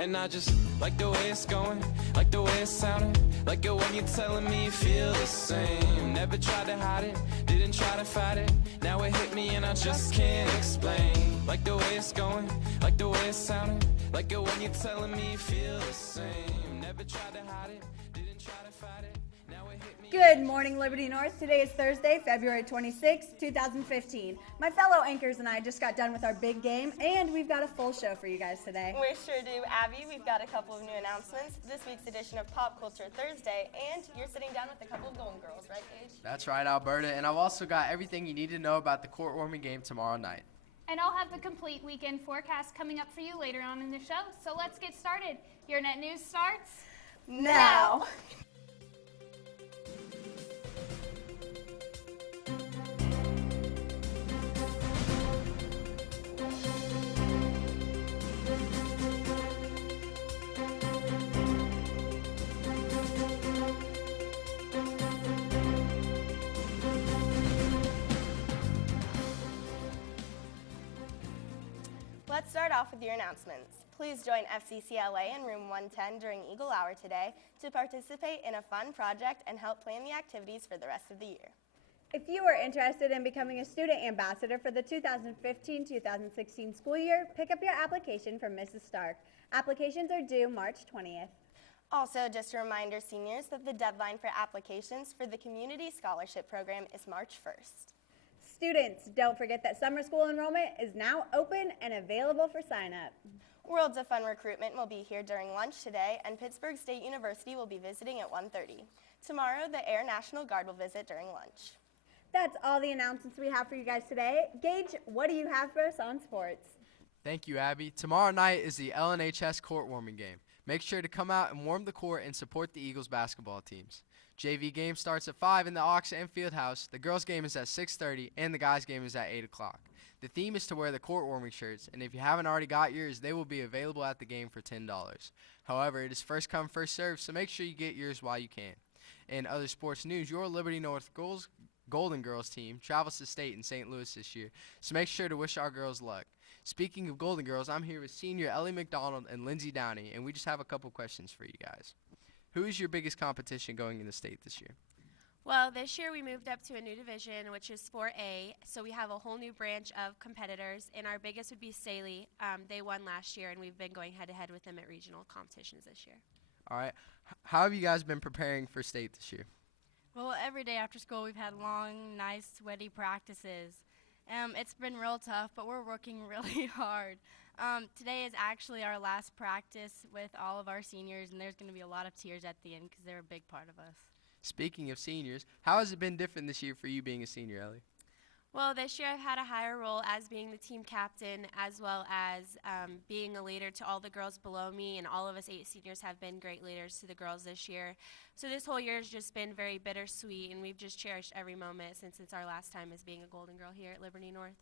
And I just like the way it's going, like the way it's sounding, like it when you're telling me you feel the same. Never tried to hide it, didn't try to fight it. Now it hit me and I just can't explain. Like the way it's going, like the way it's sounding, like it when you're telling me you feel the same. Never tried to hide it, didn't try to fight it. Now it hit me. Good morning, Liberty North. Today is Thursday, February 26, 2015. My fellow anchors and I just got done with our big game, and we've got a full show for you guys today. We sure do, Abby. We've got a couple of new announcements. This week's edition of Pop Culture Thursday, and you're sitting down with a couple of Golden Girls, right, Gage? That's right, Alberta, and I've also got everything you need to know about the court-warming game tomorrow night. And I'll have the complete weekend forecast coming up for you later on in the show. So let's get started. Your Net News starts now. Let's start off with your announcements. Please join FCCLA in room 110 during Eagle Hour today to participate in a fun project and help plan the activities for the rest of the year. If you are interested in becoming a student ambassador for the 2015-2016 school year, pick up your application from Mrs. Stark. Applications are due March 20th. Also, just a reminder, seniors, that the deadline for applications for the Community Scholarship Program is March 1st. Students, don't forget that summer school enrollment is now open and available for sign-up. Worlds of Fun Recruitment will be here during lunch today, and Pittsburgh State University will be visiting at 1:30. Tomorrow, the Air National Guard will visit during lunch. That's all the announcements we have for you guys today. Gage, what do you have for us on sports? Thank you, Abby. Tomorrow night is the LNHS court-warming game. Make sure to come out and warm the court and support the Eagles basketball teams. JV game starts at 5 in the Ox and Fieldhouse. The girls' game is at 6:30, and the guys' game is at 8 o'clock. The theme is to wear the court-warming shirts, and if you haven't already got yours, they will be available at the game for $10. However, it is first come, first served, so make sure you get yours while you can. In other sports news, your Liberty North Golden Girls team travels to state in St. Louis this year, so make sure to wish our girls luck. Speaking of Golden Girls, I'm here with senior Ellie McDonald and Lindsay Downey, and we just have a couple questions for you guys. Who is your biggest competition going into state this year? Well, this year we moved up to a new division, which is 4A, so we have a whole new branch of competitors, and our biggest would be Saley. They won last year, and we've been going head-to-head with them at regional competitions this year. All right. How have you guys been preparing for state this year? Well, every day after school we've had long, nice, sweaty practices. It's been real tough, but we're working really hard. Today is actually our last practice with all of our seniors, and there's going to be a lot of tears at the end because they're a big part of us. Speaking of seniors, how has it been different this year for you being a senior, Ellie? Well, this year I've had a higher role as being the team captain, as well as being a leader to all the girls below me, and all of us 8 seniors have been great leaders to the girls this year. So this whole year has just been very bittersweet, and we've just cherished every moment since it's our last time as being a Golden Girl here at Liberty North.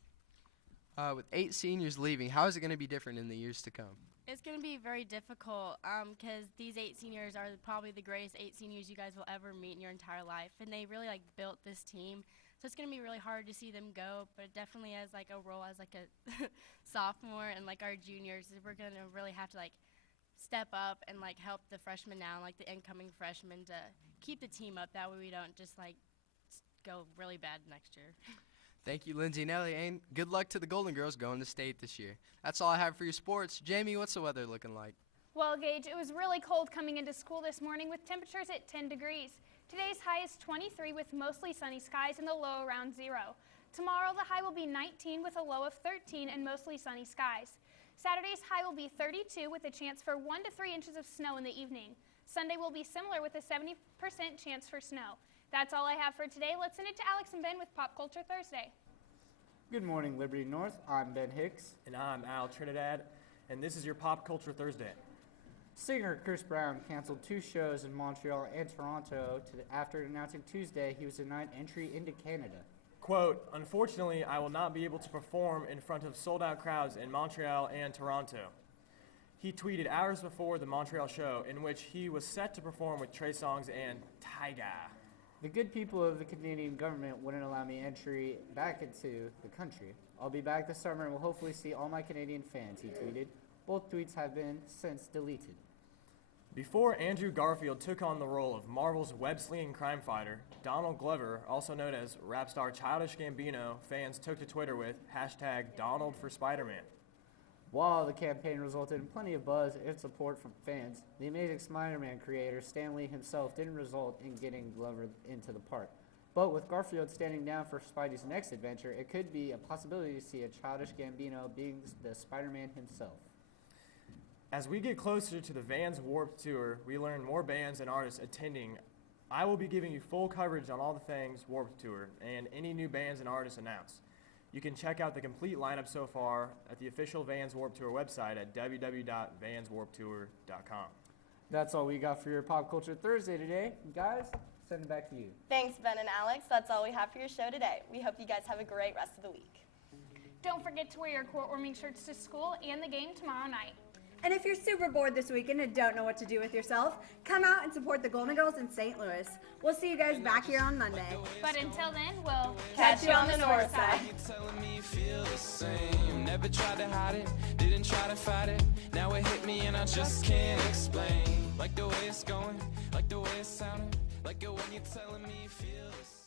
With 8 seniors leaving, how is it going to be different in the years to come? It's going to be very difficult because these 8 seniors are probably the greatest 8 seniors you guys will ever meet in your entire life, and they really built this team. So it's going to be really hard to see them go, but definitely as a role as a sophomore and our juniors, we're going to really have to step up and help the freshmen now, the incoming freshmen, to keep the team up. That way we don't just go really bad next year. Thank you, Lindsay and Ellie, and good luck to the Golden Girls going to state this year. That's all I have for your sports. Jamie, what's the weather looking like? Well, Gage, it was really cold coming into school this morning with temperatures at 10 degrees. Today's high is 23 with mostly sunny skies and the low around 0. Tomorrow, the high will be 19 with a low of 13 and mostly sunny skies. Saturday's high will be 32 with a chance for 1 to 3 inches of snow in the evening. Sunday will be similar with a 70% chance for snow. That's all I have for today. Let's send it to Alex and Ben with Pop Culture Thursday. Good morning, Liberty North. I'm Ben Hicks. And I'm Al Trinidad, and this is your Pop Culture Thursday. Singer Chris Brown canceled 2 shows in Montreal and Toronto after announcing Tuesday he was denied entry into Canada. Quote, "Unfortunately, I will not be able to perform in front of sold-out crowds in Montreal and Toronto." He tweeted hours before the Montreal show, in which he was set to perform with Trey Songz and Tyga. The good people of the Canadian government wouldn't allow me entry back into the country. I'll be back this summer and will hopefully see all my Canadian fans, he tweeted. Both tweets have been since deleted. Before Andrew Garfield took on the role of Marvel's web-slinging crime fighter, Donald Glover, also known as rap star Childish Gambino, fans took to Twitter with hashtag Donald for Spider-Man. While the campaign resulted in plenty of buzz and support from fans, the Amazing Spider-Man creator Stan Lee himself didn't result in getting Glover into the part. But with Garfield standing down for Spidey's next adventure, it could be a possibility to see a Childish Gambino being the Spider-Man himself. As we get closer to the Vans Warped Tour, we learn more bands and artists attending. I will be giving you full coverage on all the things Warped Tour and any new bands and artists announced. You can check out the complete lineup so far at the official Vans Warped Tour website at www.vanswarpedtour.com. That's all we got for your Pop Culture Thursday today. Guys, send it back to you. Thanks, Ben and Alex. That's all we have for your show today. We hope you guys have a great rest of the week. Don't forget to wear your court warming shirts to school and the game tomorrow night. And if you're super bored this weekend and don't know what to do with yourself, come out and support the Golden Girls in St. Louis. We'll see you guys back here on Monday. But until then, we'll Catch you on the north side. You telling me you feel the same. Never tried to hide it, didn't try to fight it. Now it hit me and I just can't explain. Like the way it's going, like the way it sounded, like it when you're telling me you feel the same.